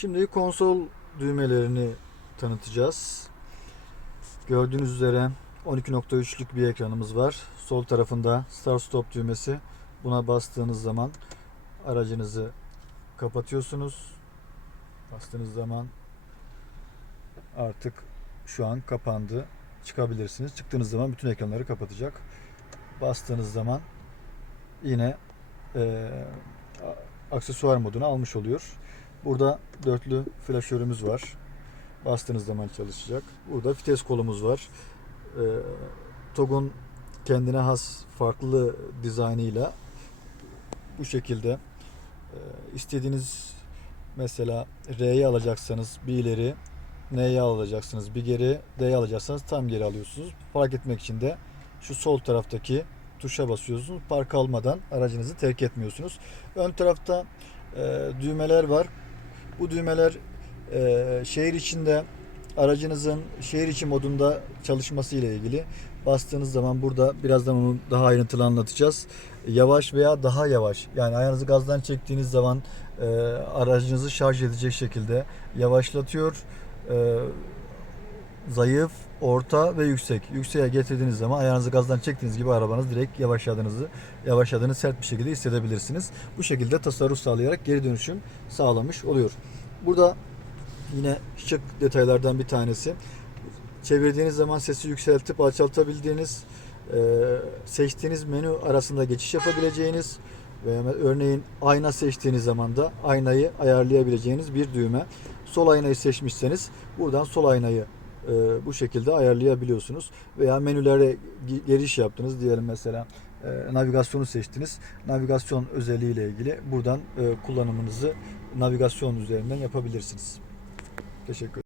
Şimdi konsol düğmelerini tanıtacağız. Gördüğünüz üzere 12.3'lük bir ekranımız var. Sol tarafında Start Stop düğmesi. Buna bastığınız zaman aracınızı kapatıyorsunuz. Bastığınız zaman artık şu an kapandı. Çıkabilirsiniz. Çıktığınız zaman bütün ekranları kapatacak. Bastığınız zaman yine a- aksesuar modunu almış oluyor. Burada dörtlü flaşörümüz var. Bastığınız zaman çalışacak. Burada vites kolumuz var. Eee TOG'un kendine has farklı dizaynıyla bu şekilde eee, istediğiniz mesela R'yi alacaksanız bir ileri N'yi alacaksınız bir geri D'yi alacaksanız tam geri alıyorsunuz. Park etmek için de şu sol taraftaki tuşa basıyorsunuz. Park almadan aracınızı terk etmiyorsunuz. Ön tarafta e, düğmeler var. Bu düğmeler e, şehir içinde aracınızın şehir içi modunda çalışması ile ilgili. Bastığınız zaman burada birazdan onu daha ayrıntılı anlatacağız. Yavaş veya daha yavaş. Yani ayağınızı gazdan çektiğiniz zaman e, aracınızı şarj edecek şekilde yavaşlatıyor. E, zayıf, orta ve yüksek. Yükseğe getirdiğiniz zaman ayağınızı gazdan çektiğiniz gibi arabanız direkt yavaşladığınızı, yavaşladığını sert bir şekilde hissedebilirsiniz. Bu şekilde tasarruf sağlayarak geri dönüşüm sağlamış oluyor. Burada yine şık detaylardan bir tanesi. Çevirdiğiniz zaman sesi yükseltip alçaltabildiğiniz, e, seçtiğiniz menü arasında geçiş yapabileceğiniz veya örneğin ayna seçtiğiniz zaman da aynayı ayarlayabileceğiniz bir düğme. Sol aynayı seçmişseniz buradan sol aynayı e, bu şekilde ayarlayabiliyorsunuz. Veya menülere gi- giriş yaptınız diyelim mesela e, navigasyonu seçtiniz. Navigasyon özelliği ile ilgili buradan e, kullanımınızı navigasyon üzerinden yapabilirsiniz. Teşekkür